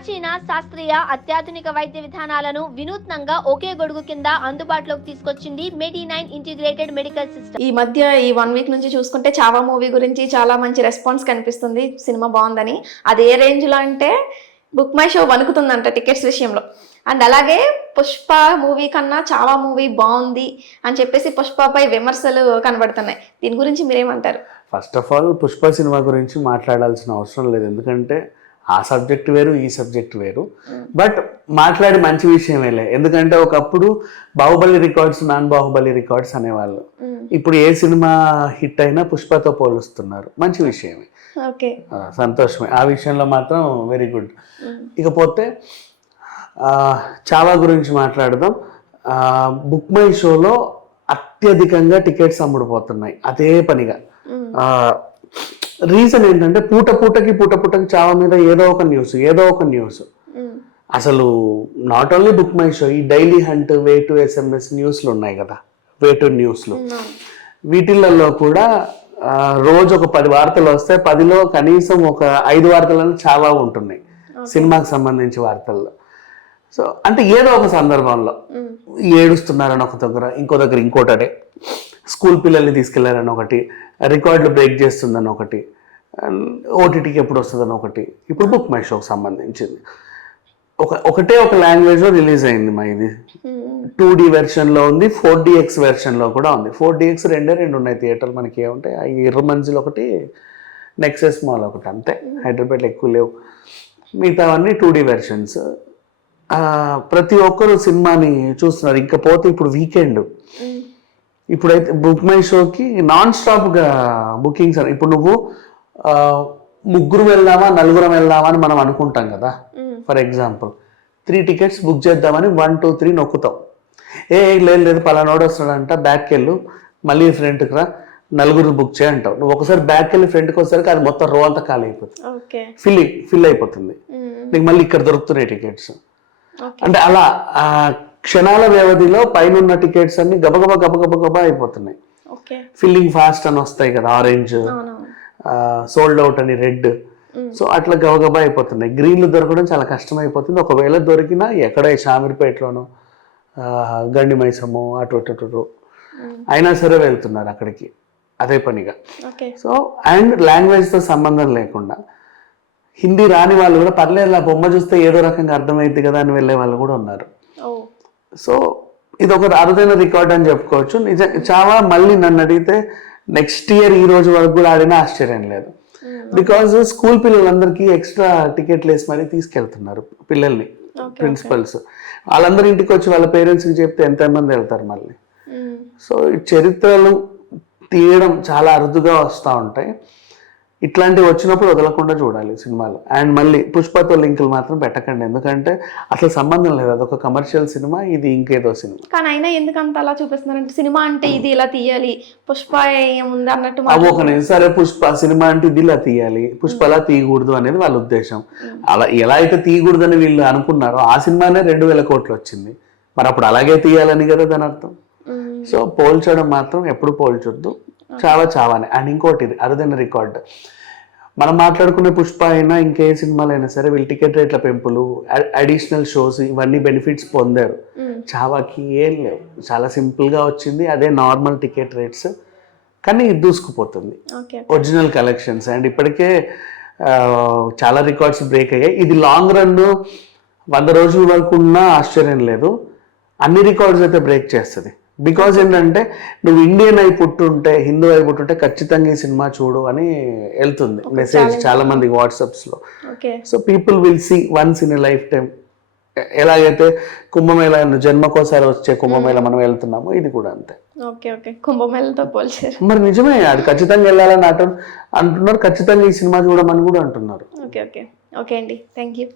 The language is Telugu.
ప్రాచీన శాస్త్రీయ అత్యాధునిక వైద్య విధానాలను వినూత్నంగా ఒకే గొడుగు కింద అందుబాటులోకి తీసుకొచ్చింది Medi nine integrated medical system ఈ మధ్య ఈ వన్ వీక్ నుంచి చూసుకుంటే చావా మూవీ గురించి చాలా మంచి రెస్పాన్స్ కనిపిస్తుంది. సినిమా బాగుందని. అది ఏ రేంజ్లో అంటే బుక్ మై షో వణుకుతుందంట టికెట్స్ విషయంలో. అండ్ అలాగే పుష్ప మూవీ కన్నా చావా మూవీ బాగుంది అని చెప్పేసి పుష్పపై విమర్శలు కనబడుతున్నాయి. దీని గురించి మీరేమంటారు? First of all Pushpa cinema గురించి మాట్లాడాల్సిన అవసరం లేదు. ఎందుకంటే ఆ సబ్జెక్ట్ వేరు ఈ సబ్జెక్ట్ వేరు. బట్ మాట్లాడి మంచి విషయమేలే ఎందుకంటే ఒకప్పుడు Baahubali records non Baahubali records అనేవాళ్ళు. ఇప్పుడు ఏ సినిమా హిట్ అయినా పుష్పతో పోలుస్తున్నారు. మంచి విషయమే. సంతోషమే. ఆ విషయంలో మాత్రం వెరీ గుడ్. ఇకపోతే ఆ, చావా గురించి మాట్లాడదాం. బుక్ మై షోలో అత్యధికంగా టికెట్స్ అమ్ముడుపోతున్నాయి. అదే పనిగా. రీజన్ ఏంటంటే పూట పూటకి పూట పూటకి చావా మీద ఏదో ఒక న్యూస్ ఏదో ఒక న్యూస్. అసలు not only book my show ఈ daily hunt way to SMS న్యూస్లు ఉన్నాయి కదా. వే టు న్యూస్లు వీటిలలో కూడా రోజు ఒక పది వార్తలు వస్తే పదిలో కనీసం ఒక ఐదు వార్తలను చాలా ఉంటున్నాయి. సినిమాకి సంబంధించి వార్తల్లో. సో అంటే ఏదో ఒక సందర్భంలో ఏడుస్తున్నారని ఒక దగ్గర ఇంకో దగ్గర ఇంకోటనే స్కూల్ పిల్లల్ని తీసుకెళ్ళారని ఒకటి. రికార్డులు బ్రేక్ చేస్తుందని ఒకటి ఓటీటీకి ఎప్పుడు వస్తుందని ఒకటి. ఇప్పుడు బుక్ మై షోకి సంబంధించింది. ఒక ఒకటే ఒక లాంగ్వేజ్లో రిలీజ్ అయింది మా ఇది. టూ డి వెర్షన్లో ఉంది ఫోర్ డిఎక్స్ వెర్షన్లో కూడా ఉంది. ఫోర్ డిఎక్స్ రెండే రెండు ఉన్నాయి థియేటర్లు మనకి ఏముంటాయి ఆ ఎర్రమంజిల్ ఒకటి నెక్సెస్ మాల్ ఒకటి అంతే. హైదరాబాద్లో ఎక్కువ లేవు. మిగతావన్నీ టూ డి వెర్షన్స్. ప్రతి ఒక్కరు సినిమాని చూస్తున్నారు. ఇంకా పోతే ఇప్పుడు వీకెండ్. ఇప్పుడైతే బుక్ మై షోకి నాన్ స్టాప్గా బుకింగ్స్ ఇప్పుడు నువ్వు ముగ్గురు వెళ్దామా నలుగురం వెళ్దామా అని మనం అనుకుంటాం కదా? For example. Three tickets book చేద్దామని వన్ టూ త్రీ నొక్కుతాం. ఏ లేదు లేదు పలానోడు వస్తాడంట బ్యాక్కి వెళ్ళు మళ్ళీ ఫ్రంట్కి రా నలుగురు బుక్ చేయి అంటావు. నువ్వు ఒకసారి బ్యాక్కి వెళ్ళి ఫ్రంట్కి వచ్చేసరికి అది మొత్తం రో అంతా ఖాళీ అయిపోతుంది. ఫిల్ ఫిల్ అయిపోతుంది. నీకు మళ్ళీ ఇక్కడ దొరుకుతున్నాయి టికెట్స్. అంటే అలా క్షణాల వ్యవధిలో పైన ఉన్న టికెట్స్ అన్ని గబగబా గబగబా గబా అయిపోతున్నాయి. ఫిల్లింగ్ ఫాస్ట్ అని వస్తాయి కదా ఆరెంజ్ సోల్డ్ అవుట్ అని రెడ్ సో అట్లా గబగబా అయిపోతున్నాయి. గ్రీన్లు దొరకడం చాలా కష్టం అయిపోతుంది ఒకవేళ దొరికినా ఎక్కడ షామీర్పేటలోనో గండి మైసము అటు అటు. అయినా సరే వెళ్తున్నారు అక్కడికి అదే పనిగా. సో అండ్ లాంగ్వేజ్తో సంబంధం లేకుండా హిందీ రాని వాళ్ళు కూడా పర్లేదు ఆ బొమ్మ చూస్తే ఏదో రకంగా అర్థమైంది కదా అని వెళ్ళే వాళ్ళు కూడా ఉన్నారు. సో ఇది ఒక అరుదైన రికార్డ్ అని చెప్పుకోవచ్చు. నిజ చాలా మళ్ళీ నన్ను అడిగితే నెక్స్ట్ ఇయర్ ఈ రోజు వరకు కూడా ఆడినా ఆశ్చర్యం లేదు. బికాజ్ స్కూల్ పిల్లలందరికీ ఎక్స్ట్రా టికెట్లు వేసి మరీ తీసుకెళ్తున్నారు పిల్లల్ని ప్రిన్సిపల్స్ వాళ్ళందరి ఇంటికి వచ్చి వాళ్ళ పేరెంట్స్కి చెప్తే ఎంతమంది వెళ్తారు మళ్ళీ? సో ఈ చరిత్రలు తీయడం చాలా అరుదుగా వస్తూ ఉంటాయి. ఇట్లాంటివి వచ్చినప్పుడు వదలకుండా చూడాలి సినిమాలు. అండ్ మళ్ళీ పుష్పతో లింకులు మాత్రం పెట్టకండి. ఎందుకంటే అసలు సంబంధం లేదు. అదొక కమర్షియల్ సినిమా ఇది ఇంకేదో సినిమా. కానీ అయినా ఎందుకు అంత అలా చూపిస్తున్నారంటే సినిమా అంటే ఇది ఇలా తీయాలి. పుష్ప ఏముంది అన్నట్టు ఒక సరే పుష్ప సినిమా అంటే ఇది ఇలా తీయాలి. పుష్ప అలా తీయకూడదు అనేది వాళ్ళ ఉద్దేశం. అలా ఎలా అయితే తీయకూడదని వీళ్ళు అనుకున్నారో ఆ సినిమానే రెండు వేల కోట్లు వచ్చింది. మరి అప్పుడు అలాగే తీయాలని కదా దాని అర్థం. సో పోల్చడం మాత్రం ఎప్పుడు పోల్చొద్దు. చాలా చావానే. అండ్ ఇంకోటి ఇది అరుదైన రికార్డ్. మనం మాట్లాడుకునే పుష్ప అయినా ఇంకే సినిమాలు అయినా సరే వీళ్ళు టికెట్ రేట్ల పెంపులు అడిషనల్ షోస్ ఇవన్నీ బెనిఫిట్స్ పొందారు. మ్మ్. చావాకి ఏం లేవు. చాలా సింపుల్గా వచ్చింది అదే నార్మల్ టికెట్ రేట్స్ కానీ ఇది దూసుకుపోతుంది. Original collections. అండ్ ఇప్పటికే చాలా రికార్డ్స్ బ్రేక్ అయ్యాయి. ఇది లాంగ్ రన్ వంద రోజుల వరకు ఉన్నా ఆశ్చర్యం లేదు. అన్ని రికార్డ్స్ అయితే బ్రేక్ చేస్తుంది. బికాజ్ ఏంటంటే నువ్వు ఇండియన్ అయి పుట్టుంటే హిందూ అయి పుట్టుంటే ఖచ్చితంగా ఈ సినిమా చూడు అని వెళ్తుంది మెసేజ్ చాలా మంది వాట్సాప్స్లో okay so people will see once in a lifetime ఎలాగైతే కుంభమేళ జన్మకోసారి వచ్చే కుంభమేళ మనం వెళ్తున్నామో ఇది కూడా అంతే. ఓకే ఓకే కుంభమేళతో పోల్చారు. మరి నిజమే అది ఖచ్చితంగా వెళ్ళాలని అటు అంటున్నారు ఖచ్చితంగా ఈ సినిమా చూడమని కూడా అంటున్నారు. ఓకే ఓకే ఓకే అండి. Thank you